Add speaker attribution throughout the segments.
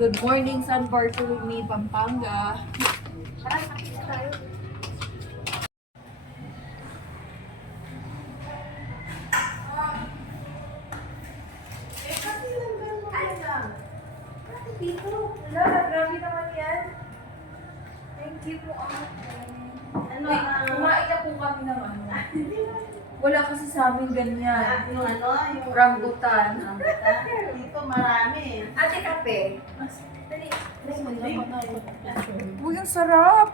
Speaker 1: Good morning, San Bartolome, Pampanga. Tara, sakit tayo. Dito? Wala, grabe naman yan. Thank you po.
Speaker 2: Ano,
Speaker 1: Wait,
Speaker 2: ah,
Speaker 1: kumain na po kami ng ano. Wala kasi sa amin ganyan.
Speaker 2: yung ano, yung
Speaker 1: Rambutan.
Speaker 2: rambutan. Dito marami.
Speaker 1: Ate, kape. Dali.
Speaker 2: Kasi
Speaker 1: Uy, ang sarap.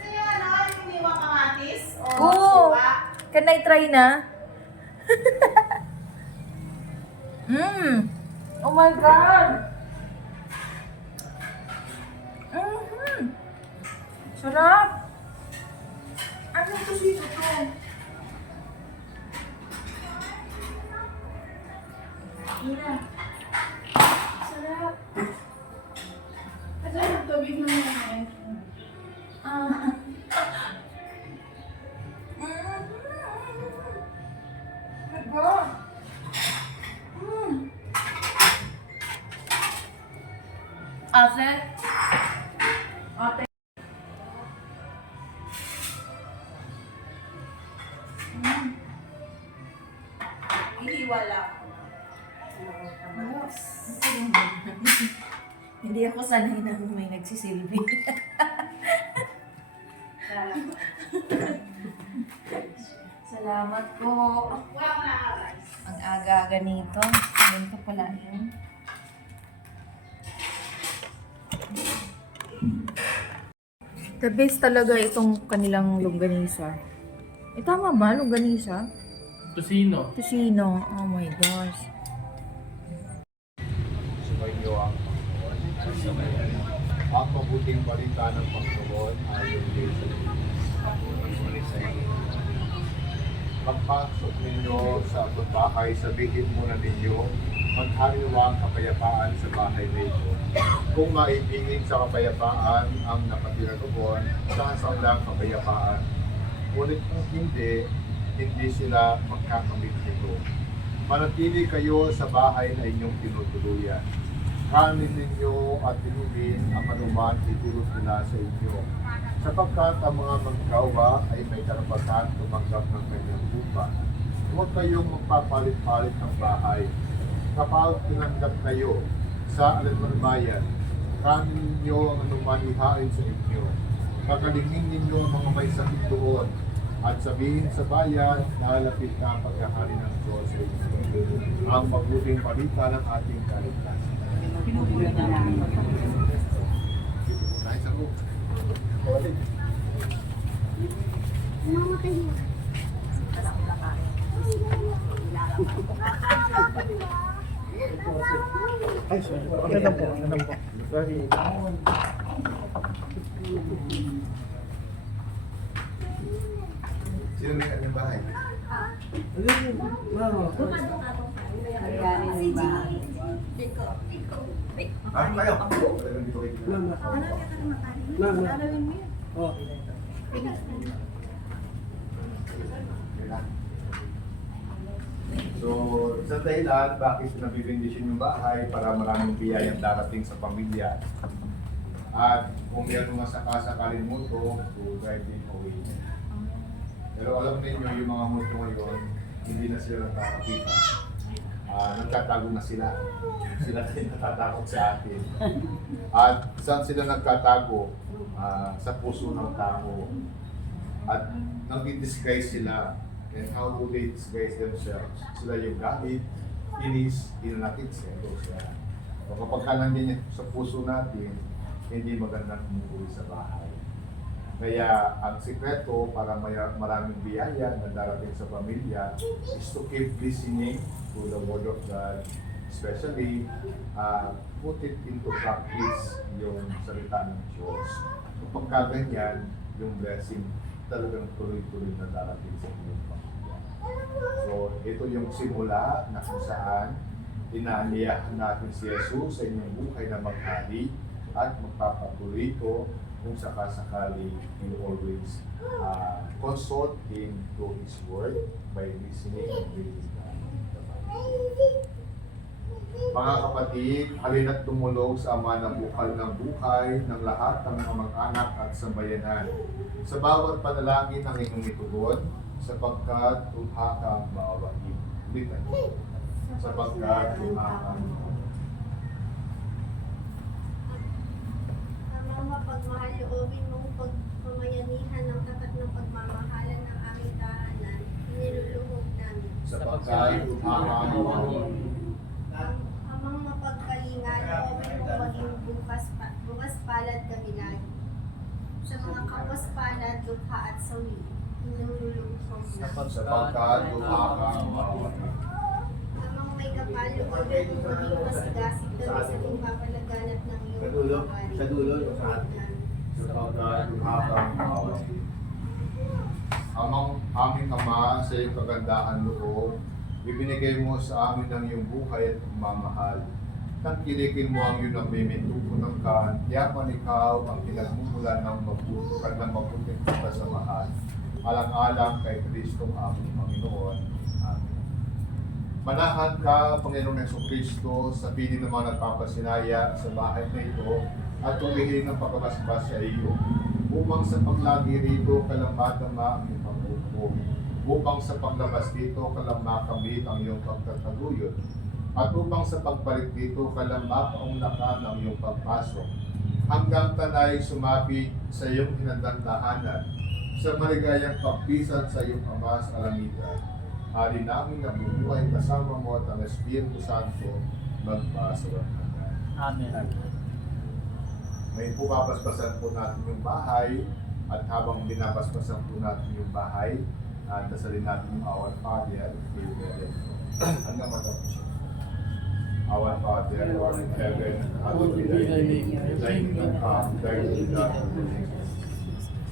Speaker 2: yung ano, yung iniwang kamatis o
Speaker 1: Oo.
Speaker 2: suka.
Speaker 1: Can I try na? Mmm. Oh my God. Mm-hmm. Sarap. Ano to sino to? Ate? Ate? Mm.
Speaker 2: Ihiwa lang.
Speaker 1: Hindi ako sanay na may nagsisilbi. Salamat po. Ang aga-aga nito. Ganito pala yun. The best talaga itong kanilang longganisa. Eh tama ba? Longganisa?
Speaker 3: Tosino.
Speaker 1: Tusino. Oh my gosh.
Speaker 4: Sumainyo ang. Ang mabuting balita ng Panginoon ayon kay sa sa inyo. Pagpasok ninyo sa bahay, sabihin muna ninyo, maghariwa ang kapayapaan sa bahay na ito. Kung maibigin sa kapayapaan ang nakatira doon, saan lang kapayapaan. Ngunit kung hindi, hindi sila magkakamit nito. Manatili kayo sa bahay na inyong tinutuluyan. Kanin ninyo at tinubin ang anuman itulot nila sa inyo. Sapagkat ang mga magkawa ay may karapatan tumanggap ng kanyang lupa. Huwag kayong magpapalit-palit ng bahay. Kapag tinanggap kayo sa alanman bayan, kanin ninyo ang anuman ihain sa inyo. Kakalingin ninyo ang mga may sakit doon at sabihin sa bayan na lapit na ang pagkahari ng Diyos sa inyo. Ang mabuting balita ng ating kaligtasan. Tayo sa room.
Speaker 3: Ay, sorry. Okay lang po. Okay lang po. Sorry.
Speaker 4: Sino may kanyang bahay? Ah, kayo. Talagang dito kayo. Kailan? So, sa dahilan, bakit nabibindisyon yung bahay para maraming biyayang darating sa pamilya. At kung yan mga sakasakalin mo to, to drive it away. Pero alam ninyo, yung mga multo ngayon, hindi na sila nakakakita. Ah, nagtatago na sila. Sila din natatakot sa atin. At saan sila nagtatago? Ah, sa puso ng tao. At nag-disguise sila. And how do they disguise themselves? Sila yung galit, inis, hinanakit sila. sila. So kapag ka nandiyan yan sa puso natin, hindi magandang umuwi sa bahay. Kaya ang sikreto para may maraming biyaya na darating sa pamilya is to keep listening to the Word of God, especially uh, put it into practice yung salita ng Diyos. Kapag ka ganyan, yung blessing talagang tuloy-tuloy na darating sa inyong. So, ito yung simula na kung saan inaaniyahan natin si Jesus sa inyong buhay na maghari at magpapatuloy ito kung sakasakali you always uh, consult Him through His Word by listening and reading the Bible. Mga kapatid, halina't tumulong sa ama ng bukal ng buhay ng lahat ng mga mag-anak at sambayanan. Sa bawat panalangin ang inyong itugon, sapagkat tumha kang maawain. Ulitin. Sapagkat tumha kang
Speaker 5: Amang mapagmahal loobin mong pagpamayanihan ng tapat ng pagmamahalan ng aming tahanan, inilulungog namin.
Speaker 4: sapagkat tumha kang maawain.
Speaker 5: Am- Amang mapagkalinga, loobin mong maging bukas, pa, bukas palad kami lagi. Sa mga kawas palad, dukha at sawi.
Speaker 4: Sapagkat tumha kang maawain.
Speaker 5: Amang may kapal, loobin mong maging masigasig kami sa pagpapalaganap ng iyong
Speaker 3: Sa dulo? Sa dulo?
Speaker 5: Inilulungog namin.
Speaker 4: sapagkat tumhabang maawa. Amang aming Ama sa iyong kagandahan loob, ibinigay mo sa amin ang iyong buhay at pagmamahal. Tangkilikin mo ang iyong nagmimintuko ng kan, yaman ikaw ang pinagmumula ng mabuti ng mabuting kasamahan. Alang-alang kay Kristo aming Panginoon. Amen. Manahan ka, Panginoon Yeso Kristo, sa pili ng mga nagpapasinaya sa bahay na ito at tumihin ng pagkabasbas sa iyo. Upang sa paglagi rito, kalamatama ang iyong pagbubo. Upang sa paglabas dito, kalama kamit ang iyong pagtataguyod. At upang sa pagbalik dito, kaunlakan ang iyong pagpasok. Hanggang tanay sumapit sa iyong hinandang tahanan, sa maligayang pagpisan sa iyong Ama sa Alameda. Hari namin nabubuhay kasama mo at ang Espiritu Santo magpasawan.
Speaker 3: Amen.
Speaker 4: May pupapaspasan po natin yung bahay at habang binabaspasan po natin yung bahay, at dasalin natin yung Our Father, Amen. Hanggang matapos siya. Our Father, who art in heaven, hallowed be thy name. Thy kingdom come, thy will be done on earth.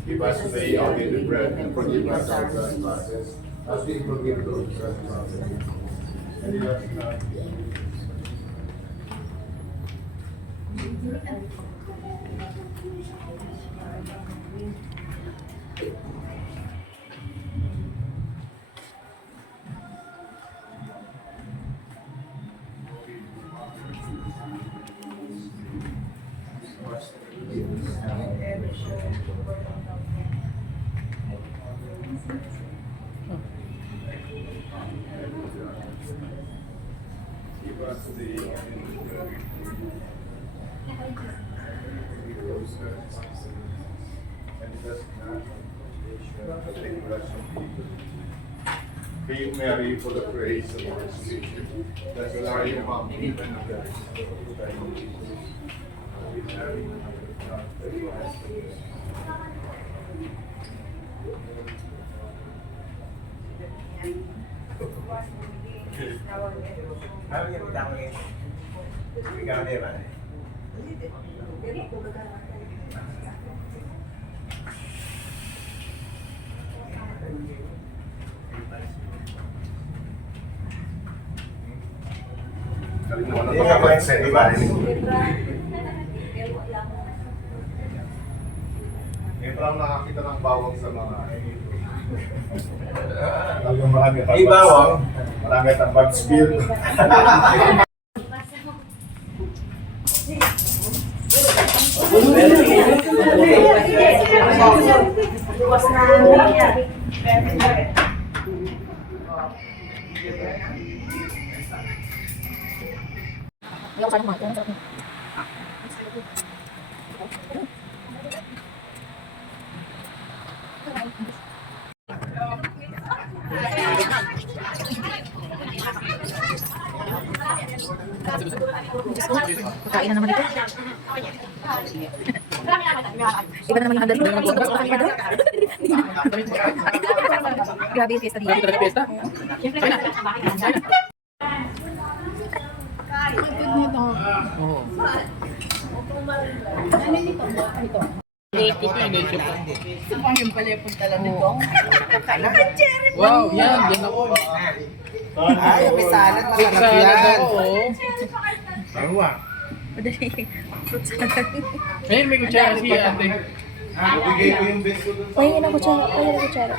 Speaker 4: Give us today our daily bread and forgive us our trespasses, as we forgive those who. And lead us not into temptation, Hail Mary, full of grace, the Lord is with you. Blessed are you among women, and blessed is the fruit of thy womb, Jesus. Holy Mary, of pray for us sinners. Kalimutan na pagka-mindset, di ba? Pa lang nakakita ng bawang sa mga Talagang marami at
Speaker 3: May bawang?
Speaker 4: Marami at bad spirit.
Speaker 1: Ayaw ko sana kumain. Ang sarap niya. Diyos ko, Kain na naman ito. Iba na naman yung handal mo. Sobrang sobrang kanina doon. Grabe yung fiesta dito.
Speaker 3: Wow, yan. Yan ako.
Speaker 6: Ay, may salad. Masarap
Speaker 3: salad
Speaker 6: yan.
Speaker 3: ako. Oh.
Speaker 6: Sarwa.
Speaker 3: Ayun, may kutsara si ate.
Speaker 4: Bigay ko yung best ko dun sa
Speaker 1: Ay, yun ang kutsara. Ay, yun ang kutsara.